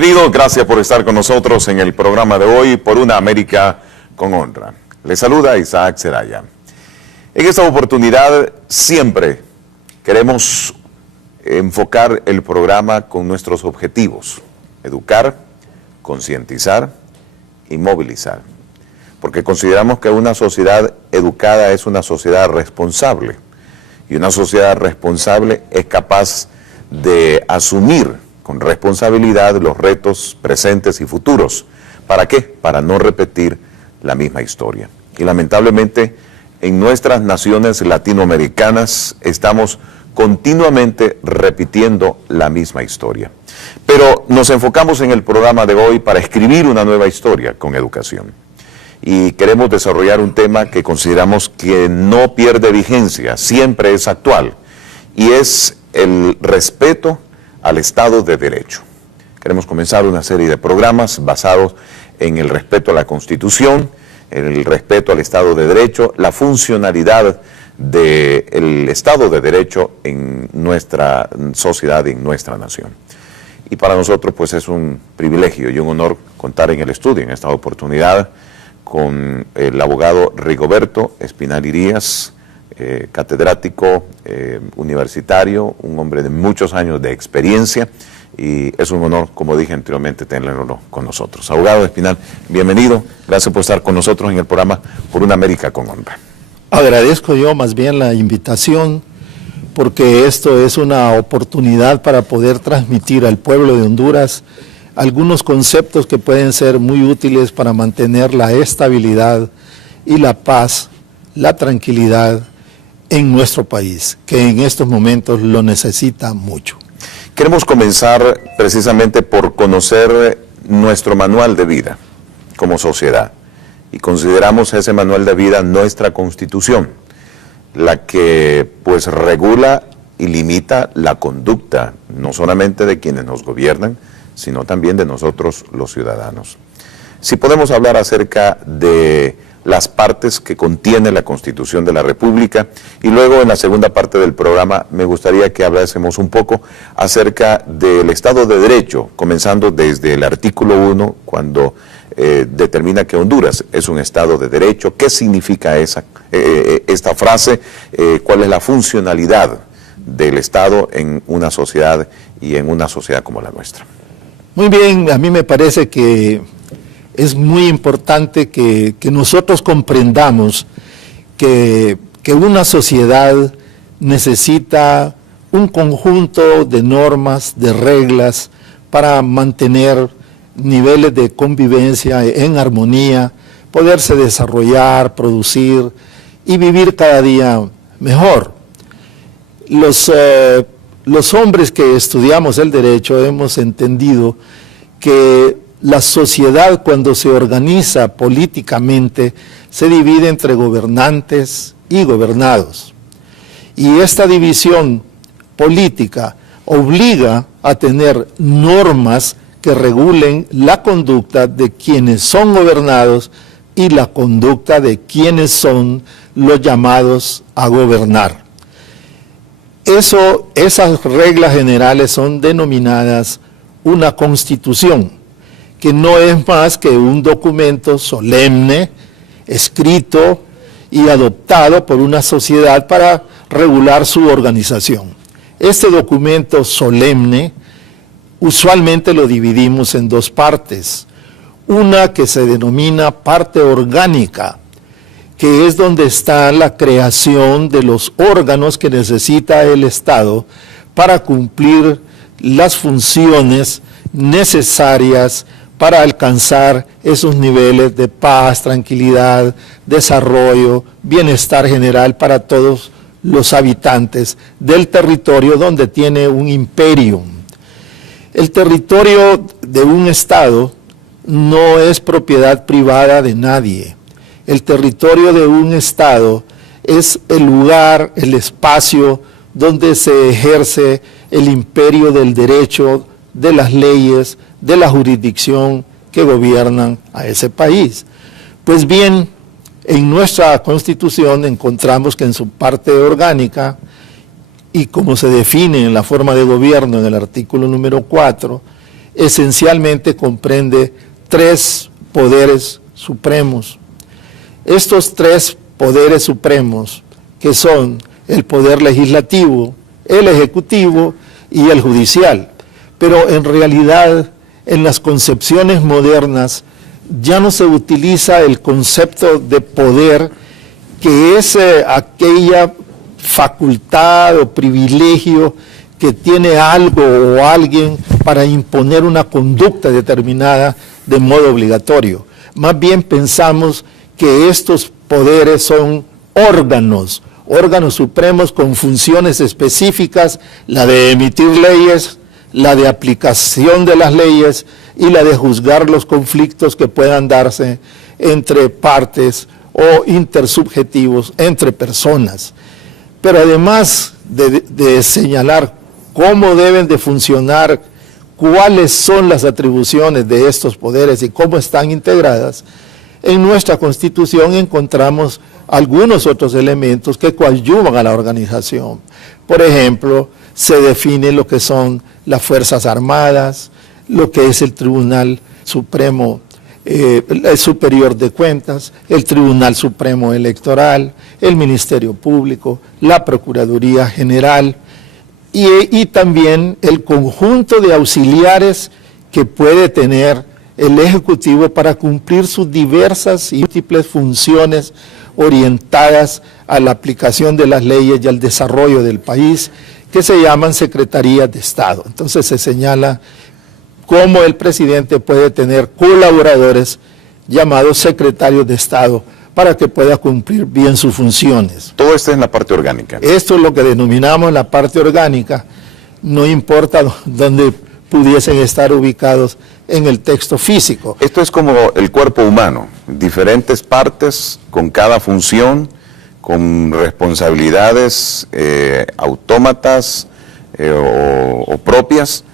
Bienvenido, gracias por estar con nosotros en el programa de hoy por una América con honra. Le saluda Isaac Zelaya. En esta oportunidad siempre queremos enfocar el programa con nuestros objetivos: educar, concientizar y movilizar. Porque consideramos que una sociedad educada es una sociedad responsable. Y una sociedad responsable es capaz de asumir con responsabilidad los retos presentes y futuros. ¿Para qué? Para no repetir la misma historia. Y lamentablemente en nuestras naciones latinoamericanas estamos continuamente repitiendo la misma historia. Pero nos enfocamos en el programa de hoy para escribir una nueva historia con educación. Y queremos desarrollar un tema que consideramos que no pierde vigencia, siempre es actual, y es el respeto al Estado de Derecho. Queremos comenzar una serie de programas basados en el respeto a la Constitución, el respeto al Estado de Derecho, la funcionalidad del Estado de Derecho en nuestra sociedad y en nuestra nación. Y para nosotros pues es un privilegio y un honor contar en el estudio en esta oportunidad con el abogado Rigoberto Espinal Irías, catedrático universitario, un hombre de muchos años de experiencia, y es un honor, como dije anteriormente, tenerlo con nosotros. Abogado Espinal, bienvenido, gracias por estar con nosotros en el programa Por una América con Honra. Agradezco yo más bien la invitación, porque esto es una oportunidad para poder transmitir al pueblo de Honduras algunos conceptos que pueden ser muy útiles para mantener la estabilidad y la paz, la tranquilidad en nuestro país, que en estos momentos lo necesita mucho. Queremos comenzar precisamente por conocer nuestro manual de vida como sociedad, y consideramos ese manual de vida nuestra Constitución, la que pues regula y limita la conducta, no solamente de quienes nos gobiernan, sino también de nosotros los ciudadanos. Si podemos hablar acerca de las partes que contiene la Constitución de la República, y luego en la segunda parte del programa me gustaría que hablásemos un poco acerca del Estado de Derecho, comenzando desde el artículo 1, cuando determina que Honduras es un Estado de Derecho. ¿Qué significa esta frase? ¿Cuál es la funcionalidad del Estado en una sociedad y en una sociedad como la nuestra? Muy bien, a mí me parece que es muy importante que nosotros comprendamos que una sociedad necesita un conjunto de normas, de reglas, para mantener niveles de convivencia en armonía, poderse desarrollar, producir y vivir cada día mejor. Los hombres que estudiamos el derecho hemos entendido que la sociedad, cuando se organiza políticamente, se divide entre gobernantes y gobernados. Y esta división política obliga a tener normas que regulen la conducta de quienes son gobernados y la conducta de quienes son los llamados a gobernar. Esas reglas generales son denominadas una constitución, que no es más que un documento solemne, escrito y adoptado por una sociedad para regular su organización. Este documento solemne usualmente lo dividimos en dos partes. Una que se denomina parte orgánica, que es donde está la creación de los órganos que necesita el Estado para cumplir las funciones necesarias para alcanzar esos niveles de paz, tranquilidad, desarrollo, bienestar general para todos los habitantes del territorio donde tiene un imperio. El territorio de un Estado no es propiedad privada de nadie. El territorio de un Estado es el lugar, el espacio donde se ejerce el imperio del derecho, de las leyes, de la jurisdicción que gobiernan a ese país. Pues bien, en nuestra Constitución encontramos que en su parte orgánica, y como se define en la forma de gobierno en el artículo número 4, esencialmente comprende 3 poderes supremos. Estos 3 poderes supremos, que son el poder legislativo, el ejecutivo y el judicial. Pero en realidad, en las concepciones modernas, ya no se utiliza el concepto de poder, que es aquella facultad o privilegio que tiene algo o alguien para imponer una conducta determinada de modo obligatorio. Más bien pensamos que estos poderes son órganos supremos con funciones específicas, la de emitir leyes, la de aplicación de las leyes y la de juzgar los conflictos que puedan darse entre partes o intersubjetivos entre personas. Pero además de señalar cómo deben de funcionar, cuáles son las atribuciones de estos poderes y cómo están integradas, en nuestra Constitución encontramos algunos otros elementos que coadyuvan a la organización. Por ejemplo, se define lo que son las Fuerzas Armadas, lo que es el Tribunal Supremo Superior de Cuentas, el Tribunal Supremo Electoral, el Ministerio Público, la Procuraduría General y también el conjunto de auxiliares que puede tener el Ejecutivo para cumplir sus diversas y múltiples funciones orientadas a la aplicación de las leyes y al desarrollo del país, que se llaman Secretarías de Estado. Entonces se señala cómo el presidente puede tener colaboradores llamados secretarios de Estado para que pueda cumplir bien sus funciones. Todo esto es en la parte orgánica. Esto es lo que denominamos la parte orgánica, no importa dónde pudiesen estar ubicados en el texto físico. Esto es como el cuerpo humano, diferentes partes con cada función, con responsabilidades autómatas o propias,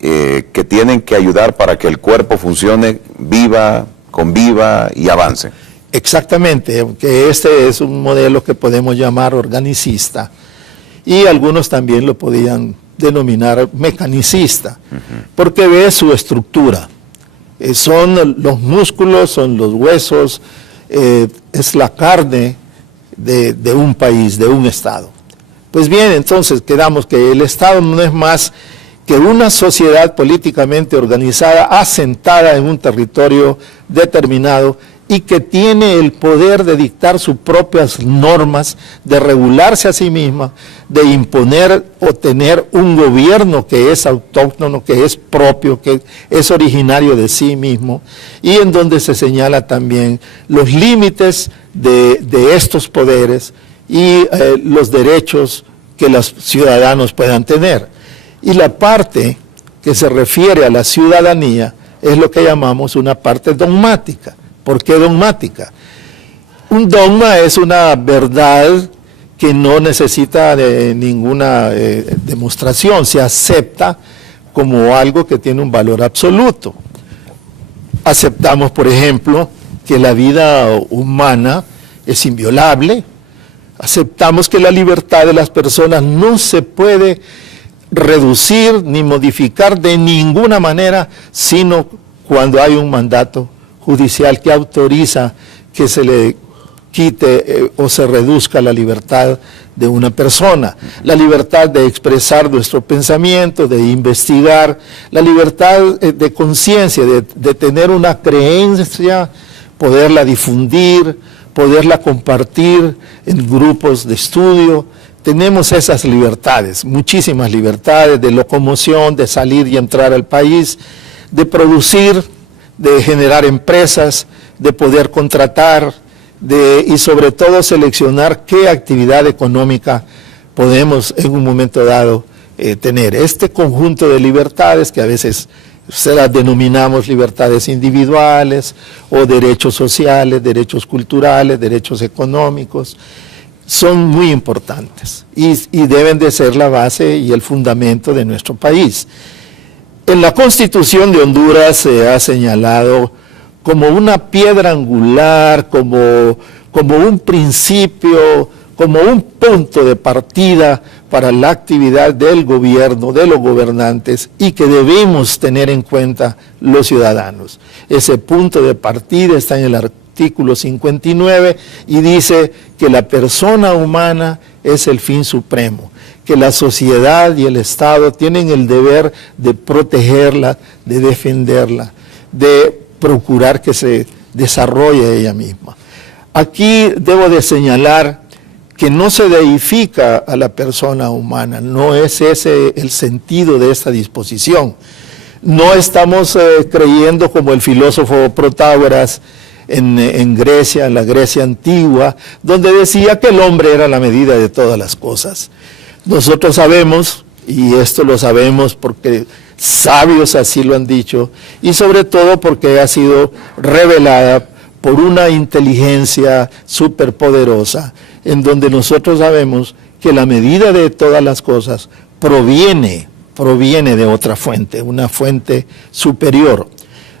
que tienen que ayudar para que el cuerpo funcione, viva, conviva y avance. Exactamente, que este es un modelo que podemos llamar organicista y algunos también lo podían denominar mecanicista, porque ve su estructura. Son los músculos, son los huesos, es la carne de un país, de un Estado. Pues bien, entonces quedamos que el Estado no es más que una sociedad políticamente organizada, asentada en un territorio determinado y que tiene el poder de dictar sus propias normas, de regularse a sí misma, de imponer o tener un gobierno que es autóctono, que es propio, que es originario de sí mismo, y en donde se señala también los límites de estos poderes y los derechos que los ciudadanos puedan tener. Y la parte que se refiere a la ciudadanía es lo que llamamos una parte dogmática. ¿Por qué dogmática? Un dogma es una verdad que no necesita de ninguna demostración, se acepta como algo que tiene un valor absoluto. Aceptamos, por ejemplo, que la vida humana es inviolable, aceptamos que la libertad de las personas no se puede reducir ni modificar de ninguna manera, sino cuando hay un mandato judicial que autoriza que se le quite o se reduzca la libertad de una persona, la libertad de expresar nuestro pensamiento, de investigar, la libertad de conciencia, de tener una creencia, poderla difundir, poderla compartir en grupos de estudio. Tenemos esas libertades, muchísimas libertades de locomoción, de salir y entrar al país, de producir, de generar empresas, de poder contratar, y sobre todo seleccionar qué actividad económica podemos en un momento dado tener. Este conjunto de libertades, que a veces se las denominamos libertades individuales o derechos sociales, derechos culturales, derechos económicos, son muy importantes y deben de ser la base y el fundamento de nuestro país. En la Constitución de Honduras se ha señalado como una piedra angular, como un principio, como un punto de partida para la actividad del gobierno, de los gobernantes, y que debemos tener en cuenta los ciudadanos. Ese punto de partida está en el artículo 59 y dice que la persona humana es el fin supremo, que la sociedad y el Estado tienen el deber de protegerla, de defenderla, de procurar que se desarrolle ella misma. Aquí debo de señalar que no se deifica a la persona humana, no es ese el sentido de esta disposición. No estamos creyendo como el filósofo Protágoras en Grecia, en la Grecia antigua, donde decía que el hombre era la medida de todas las cosas. Nosotros sabemos, y esto lo sabemos porque sabios así lo han dicho, y sobre todo porque ha sido revelada por una inteligencia superpoderosa, en donde nosotros sabemos que la medida de todas las cosas proviene de otra fuente, una fuente superior.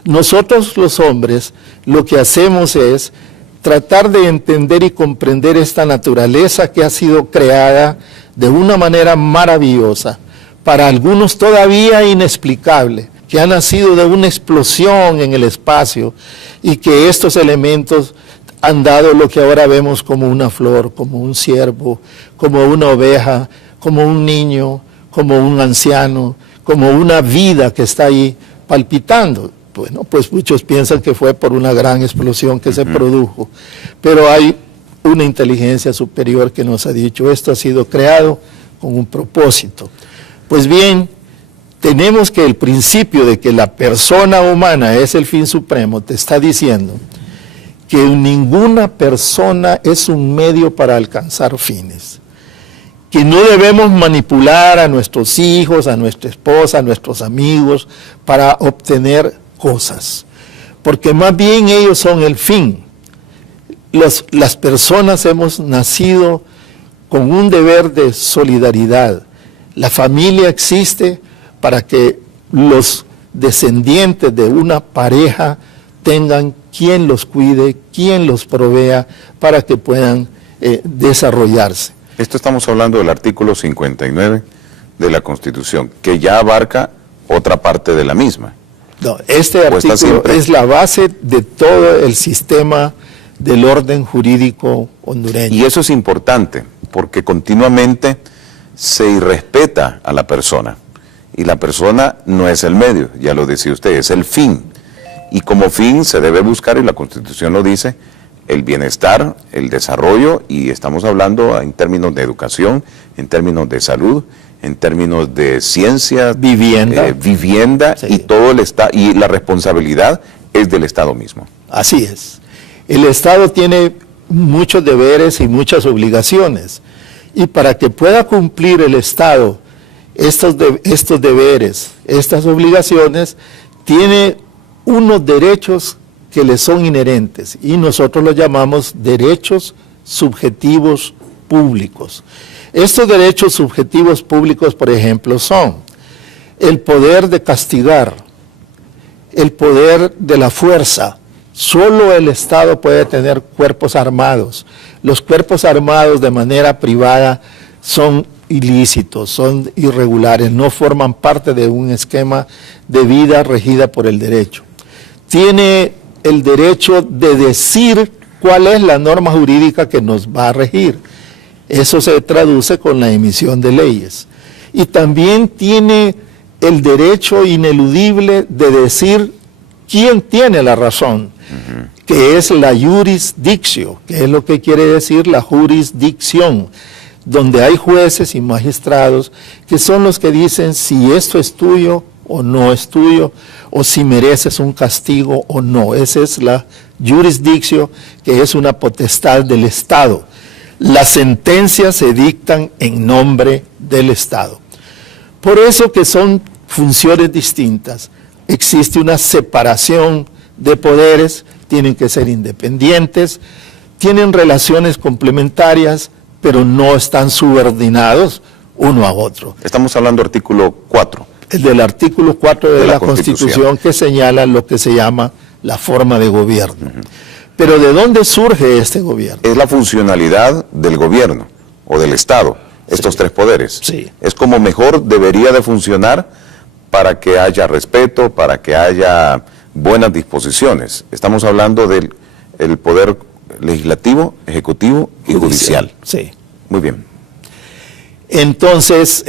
Nosotros los hombres lo que hacemos es tratar de entender y comprender esta naturaleza que ha sido creada de una manera maravillosa, para algunos todavía inexplicable, que ha nacido de una explosión en el espacio y que estos elementos han dado lo que ahora vemos como una flor, como un ciervo, como una oveja, como un niño, como un anciano, como una vida que está ahí palpitando. Bueno, pues muchos piensan que fue por una gran explosión que se produjo, pero hay una inteligencia superior que nos ha dicho, esto ha sido creado con un propósito. Pues bien, tenemos que el principio de que la persona humana es el fin supremo, te está diciendo que ninguna persona es un medio para alcanzar fines, que no debemos manipular a nuestros hijos, a nuestra esposa, a nuestros amigos para obtener cosas, porque más bien ellos son el fin. Las personas hemos nacido con un deber de solidaridad. La familia existe para que los descendientes de una pareja tengan quien los cuide, quien los provea para que puedan desarrollarse. Esto estamos hablando del artículo 59 de la Constitución, que ya abarca otra parte de la misma. No, este artículo es la base de todo el sistema del orden jurídico hondureño. Y eso es importante, porque continuamente se irrespeta a la persona. Y la persona no es el medio, ya lo decía usted, es el fin. Y como fin se debe buscar, y la Constitución lo dice, el bienestar, el desarrollo, y estamos hablando en términos de educación, en términos de salud, en términos de ciencia, vivienda sí. Y todo el Estado, y la responsabilidad es del Estado mismo. Así es. El Estado tiene muchos deberes y muchas obligaciones, y para que pueda cumplir el Estado estos deberes, estas obligaciones, tiene unos derechos que le son inherentes, y nosotros los llamamos derechos subjetivos públicos. Estos derechos subjetivos públicos, por ejemplo, son el poder de castigar, el poder de la fuerza. Solo el Estado puede tener cuerpos armados. Los cuerpos armados de manera privada son ilícitos, son irregulares, no forman parte de un esquema de vida regida por el derecho. Tiene el derecho de decir cuál es la norma jurídica que nos va a regir. Eso se traduce con la emisión de leyes. Y también tiene el derecho ineludible de decir quién tiene la razón, que es la jurisdictio, que es lo que quiere decir la jurisdicción, donde hay jueces y magistrados que son los que dicen si esto es tuyo o no es tuyo, o si mereces un castigo o no. Esa es la jurisdicción, que es una potestad del Estado. Las sentencias se dictan en nombre del Estado. Por eso que son funciones distintas. Existe una separación de poderes, tienen que ser independientes, tienen relaciones complementarias, pero no están subordinados uno a otro. Estamos hablando del artículo 4. El del artículo 4 de la Constitución, que señala lo que se llama la forma de gobierno. Pero ¿de dónde surge este gobierno? Es la funcionalidad del gobierno o del Estado. estos tres poderes. Sí. Es como mejor debería de funcionar para que haya respeto, para que haya buenas disposiciones. Estamos hablando del poder legislativo, ejecutivo y judicial. Sí. Muy bien. Entonces,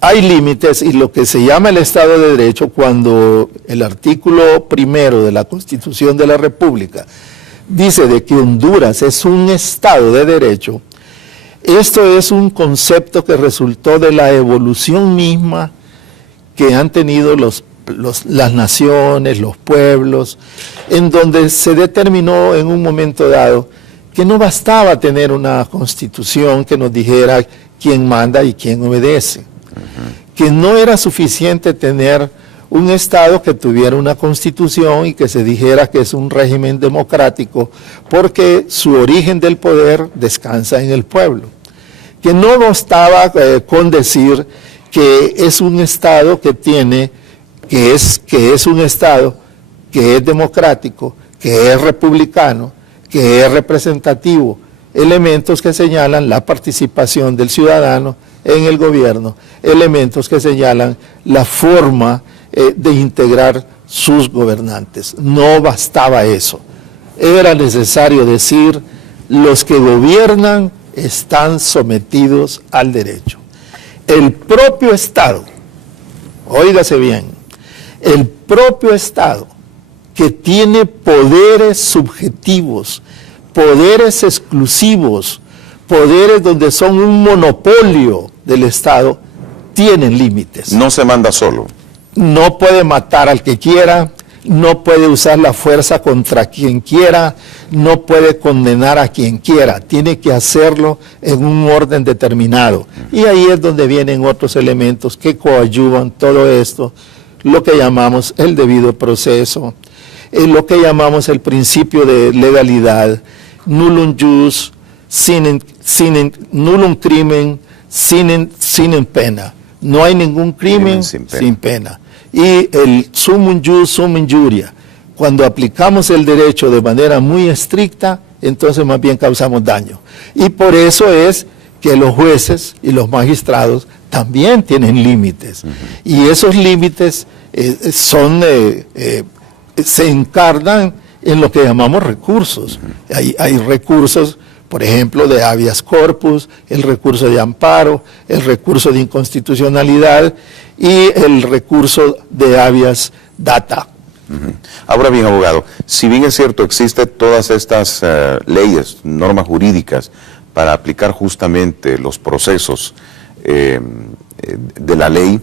hay límites, y lo que se llama el Estado de Derecho, cuando el artículo 1 de la Constitución de la República dice de que Honduras es un Estado de Derecho, esto es un concepto que resultó de la evolución misma que han tenido las naciones, los pueblos, en donde se determinó en un momento dado que no bastaba tener una constitución que nos dijera quién manda y quién obedece, que no era suficiente tener un Estado que tuviera una constitución y que se dijera que es un régimen democrático, porque su origen del poder descansa en el pueblo, que no bastaba con decir que es un Estado que es un Estado que es democrático, que es republicano, que es representativo, elementos que señalan la participación del ciudadano en el gobierno, elementos que señalan la forma de integrar sus gobernantes. No bastaba eso. Era necesario decir, los que gobiernan están sometidos al derecho. El propio Estado, óigase bien, el propio Estado que tiene poderes subjetivos, poderes exclusivos, poderes donde son un monopolio del Estado, tienen límites. No se manda solo. No puede matar al que quiera, no puede usar la fuerza contra quien quiera, no puede condenar a quien quiera, tiene que hacerlo en un orden determinado. Y ahí es donde vienen otros elementos que coadyuvan todo esto, lo que llamamos el debido proceso, lo que llamamos el principio de legalidad, nullum jus, nullum crimen, sin pena. No hay ningún crimen sin pena. Y el sumum jus, sumum juria. Cuando aplicamos el derecho de manera muy estricta, entonces más bien causamos daño. Y por eso es que los jueces y los magistrados también tienen límites. Y esos límites se encarnan en lo que llamamos recursos. Hay recursos, por ejemplo, de habeas corpus, el recurso de amparo, el recurso de inconstitucionalidad y el recurso de habeas data. Ahora bien, abogado, si bien es cierto, existen todas estas leyes, normas jurídicas para aplicar justamente los procesos de la ley,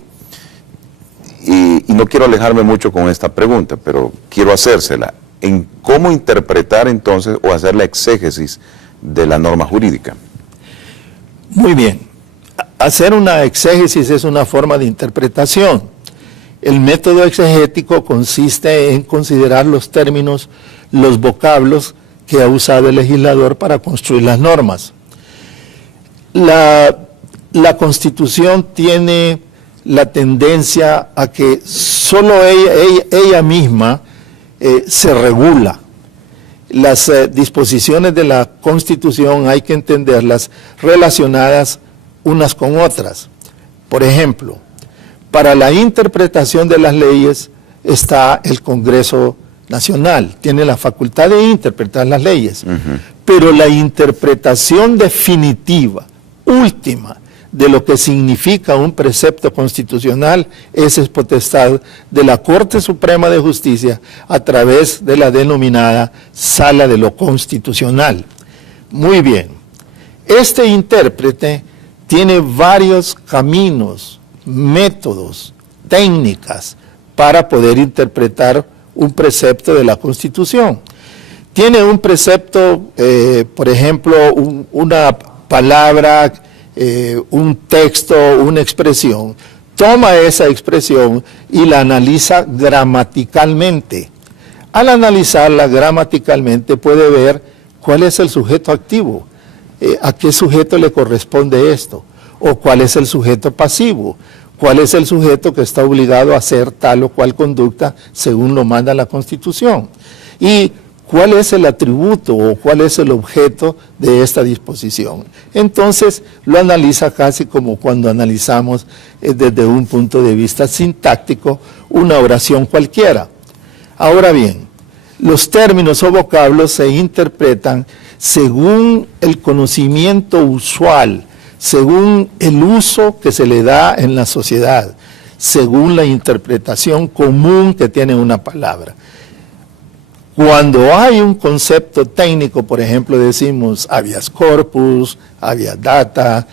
y no quiero alejarme mucho con esta pregunta, pero quiero hacérsela, en cómo interpretar entonces o hacer la exégesis de la norma jurídica. Muy bien. Hacer una exégesis es una forma de interpretación. El método exegético consiste en considerar los términos, los vocablos que ha usado el legislador para construir las normas. La Constitución tiene la tendencia a que solo ella misma se regula. Las disposiciones de la Constitución hay que entenderlas relacionadas unas con otras. Por ejemplo, para la interpretación de las leyes está el Congreso Nacional, tiene la facultad de interpretar las leyes, pero la interpretación definitiva, última, de lo que significa un precepto constitucional, esa es potestad de la Corte Suprema de Justicia a través de la denominada Sala de lo Constitucional. Muy bien, este intérprete tiene varios caminos, métodos, técnicas para poder interpretar un precepto de la Constitución. Tiene un precepto, por ejemplo, una palabra, un texto, una expresión, toma esa expresión y la analiza gramaticalmente. Al analizarla gramaticalmente puede ver cuál es el sujeto activo, a qué sujeto le corresponde esto, o cuál es el sujeto pasivo, cuál es el sujeto que está obligado a hacer tal o cual conducta según lo manda la Constitución. Y ¿cuál es el atributo o cuál es el objeto de esta disposición? Entonces lo analiza casi como cuando analizamos desde un punto de vista sintáctico una oración cualquiera. Ahora bien, los términos o vocablos se interpretan según el conocimiento usual, según el uso que se le da en la sociedad, según la interpretación común que tiene una palabra. Cuando hay un concepto técnico, por ejemplo, decimos habeas corpus, habeas data,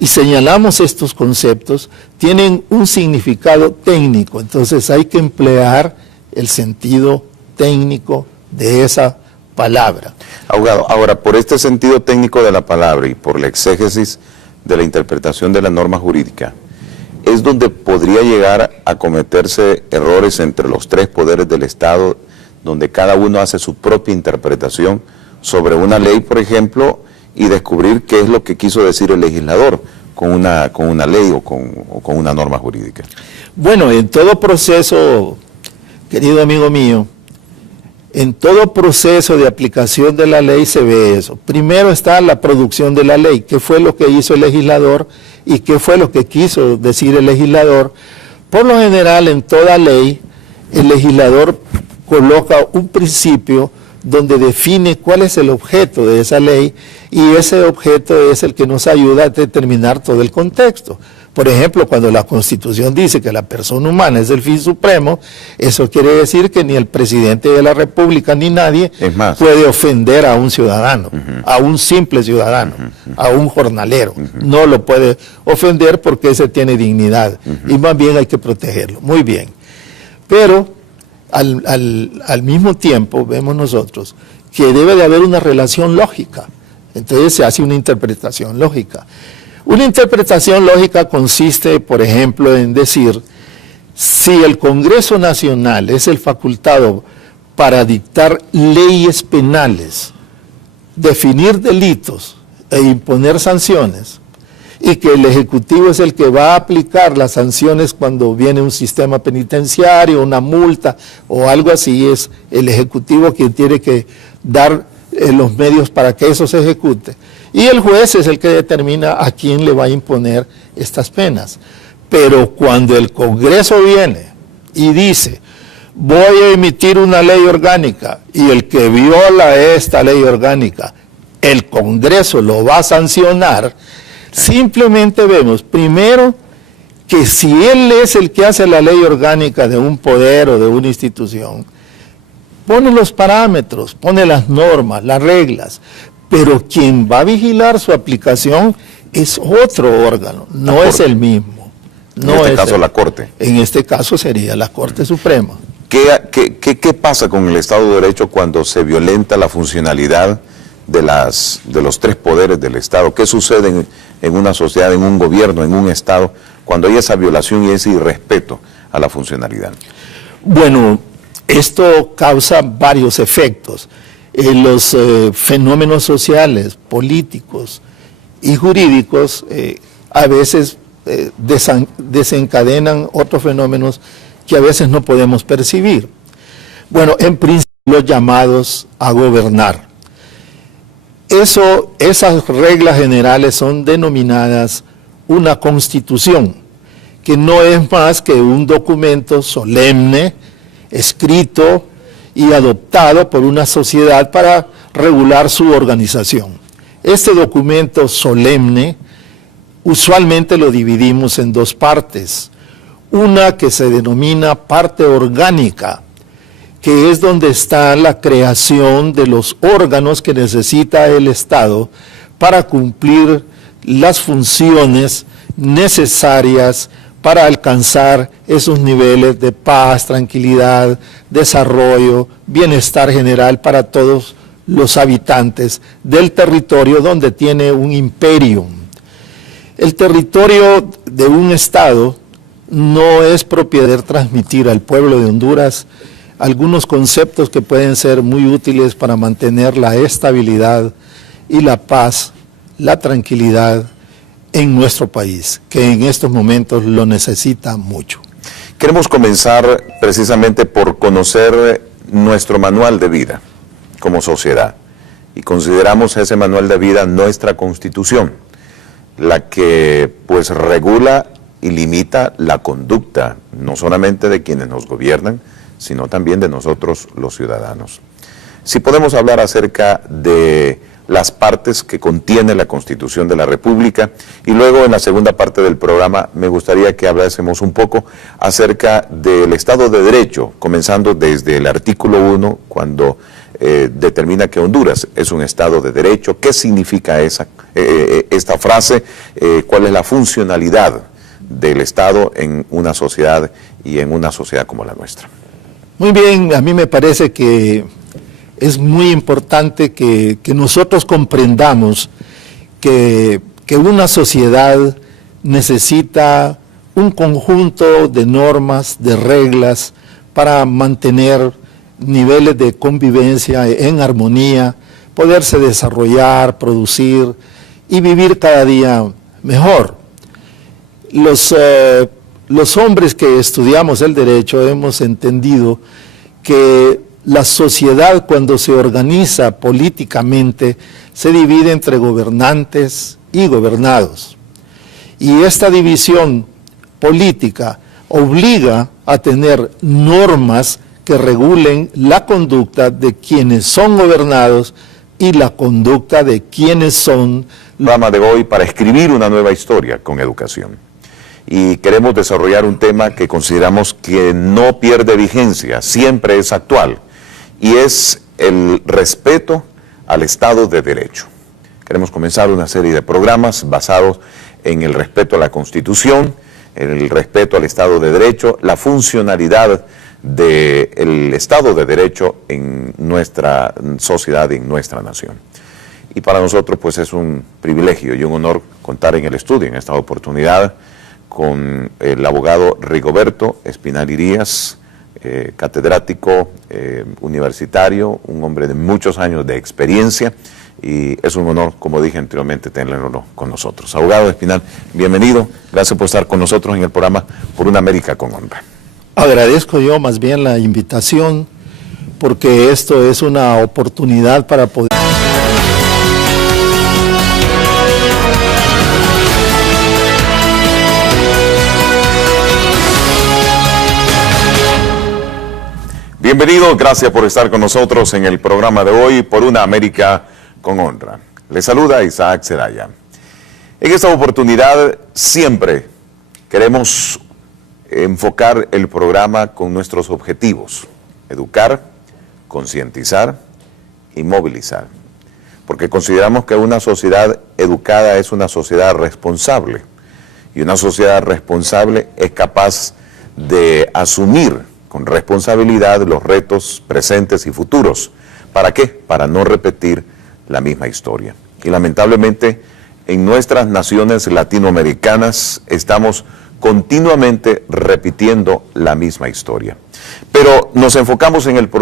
y señalamos estos conceptos, tienen un significado técnico, entonces hay que emplear el sentido técnico de esa palabra. Abogado, ahora, por este sentido técnico de la palabra y por la exégesis de la interpretación de la norma jurídica, es donde podría llegar a cometerse errores entre los tres poderes del Estado, donde cada uno hace su propia interpretación sobre una ley, por ejemplo, y descubrir qué es lo que quiso decir el legislador con una ley o con una norma jurídica. Bueno, en todo proceso, querido amigo mío, en todo proceso de aplicación de la ley se ve eso. Primero está la producción de la ley, qué fue lo que hizo el legislador y qué fue lo que quiso decir el legislador. Por lo general, en toda ley, el legislador coloca un principio donde define cuál es el objeto de esa ley y ese objeto es el que nos ayuda a determinar todo el contexto. Por ejemplo, cuando la Constitución dice que la persona humana es el fin supremo, eso quiere decir que ni el presidente de la República ni nadie puede ofender a un ciudadano, a un simple ciudadano, a un jornalero. No lo puede ofender porque ese tiene dignidad y más bien hay que protegerlo. Muy bien. Pero al mismo tiempo vemos nosotros que debe de haber una relación lógica. Entonces se hace una interpretación lógica. Una interpretación lógica consiste, por ejemplo, en decir, si el Congreso Nacional es el facultado para dictar leyes penales, definir delitos e imponer sanciones, y que el Ejecutivo es el que va a aplicar las sanciones cuando viene un sistema penitenciario, una multa o algo así, es el Ejecutivo quien tiene que dar los medios para que eso se ejecute. Y el juez es el que determina a quién le va a imponer estas penas. Pero cuando el Congreso viene y dice, voy a emitir una ley orgánica, y el que viola esta ley orgánica, el Congreso lo va a sancionar, simplemente vemos, primero, que si él es el que hace la ley orgánica de un poder o de una institución, pone los parámetros, pone las normas, las reglas, pero quien va a vigilar su aplicación es otro órgano, no es el mismo. No, en este caso la Corte. En este caso sería la Corte Suprema. ¿Qué pasa con el Estado de Derecho cuando se violenta la funcionalidad de los tres poderes del Estado? ¿Qué sucede en una sociedad, en un gobierno, en un Estado, cuando hay esa violación y ese irrespeto a la funcionalidad? Bueno, esto causa varios efectos. Los fenómenos sociales, políticos y jurídicos a veces desencadenan otros fenómenos que a veces no podemos percibir. Bueno, en principio los llamados a gobernar. Esas reglas generales son denominadas una constitución, que no es más que un documento solemne, escrito y adoptado por una sociedad para regular su organización. Este documento solemne usualmente lo dividimos en dos partes. Una que se denomina parte orgánica, que es donde está la creación de los órganos que necesita el Estado para cumplir las funciones necesarias para alcanzar esos niveles de paz, tranquilidad, desarrollo, bienestar general para todos los habitantes del territorio donde tiene un imperio. El territorio de un Estado no es propiedad de transmitir al pueblo de Honduras algunos conceptos que pueden ser muy útiles para mantener la estabilidad y la paz, la tranquilidad en nuestro país, que en estos momentos lo necesita mucho. Queremos comenzar precisamente por conocer nuestro manual de vida. como sociedad y consideramos ese manual de vida nuestra Constitución, la que pues regula y limita la conducta, no solamente de quienes nos gobiernan, sino también de nosotros los ciudadanos. Si podemos hablar acerca de las partes que contiene la Constitución de la República y luego en la segunda parte del programa me gustaría que hablásemos un poco acerca del Estado de Derecho, comenzando desde el artículo 1 cuando determina que Honduras es un Estado de Derecho. ¿Qué significa esta frase? ¿Cuál es la funcionalidad del Estado en una sociedad y en una sociedad como la nuestra? Muy bien, a mí me parece que es muy importante que nosotros comprendamos que una sociedad necesita un conjunto de normas, de reglas para mantener niveles de convivencia en armonía, poderse desarrollar, producir y vivir cada día mejor. Los hombres que estudiamos el derecho hemos entendido que la sociedad, cuando se organiza políticamente, se divide entre gobernantes y gobernados. Y esta división política obliga a tener normas que regulen la conducta de quienes son gobernados y la conducta de quienes son. El programa de hoy para escribir una nueva historia con educación. Y queremos desarrollar un tema que consideramos que no pierde vigencia, siempre es actual, y es el respeto al Estado de Derecho. Queremos comenzar una serie de programas basados en el respeto a la Constitución, en el respeto al Estado de Derecho, la funcionalidad del Estado de Derecho en nuestra sociedad y en nuestra nación. Y para nosotros pues es un privilegio y un honor contar en el estudio, en esta oportunidad, con el abogado Rigoberto Espinal Irías, catedrático universitario, un hombre de muchos años de experiencia, y es un honor, como dije anteriormente, tenerlo con nosotros. Abogado Espinal, bienvenido, gracias por estar con nosotros en el programa Por una América con Honra. Agradezco yo más bien la invitación, porque esto es una oportunidad para poder... Bienvenido, gracias por estar con nosotros en el programa de hoy Por una América con Honra. Le saluda Isaac Zelaya. En esta oportunidad siempre queremos enfocar el programa con nuestros objetivos: educar, concientizar y movilizar. Porque consideramos que una sociedad educada es una sociedad responsable. Y una sociedad responsable es capaz de asumir con responsabilidad los retos presentes y futuros. ¿Para qué? Para no repetir la misma historia. Y lamentablemente en nuestras naciones latinoamericanas estamos continuamente repitiendo la misma historia. Pero nos enfocamos en el programa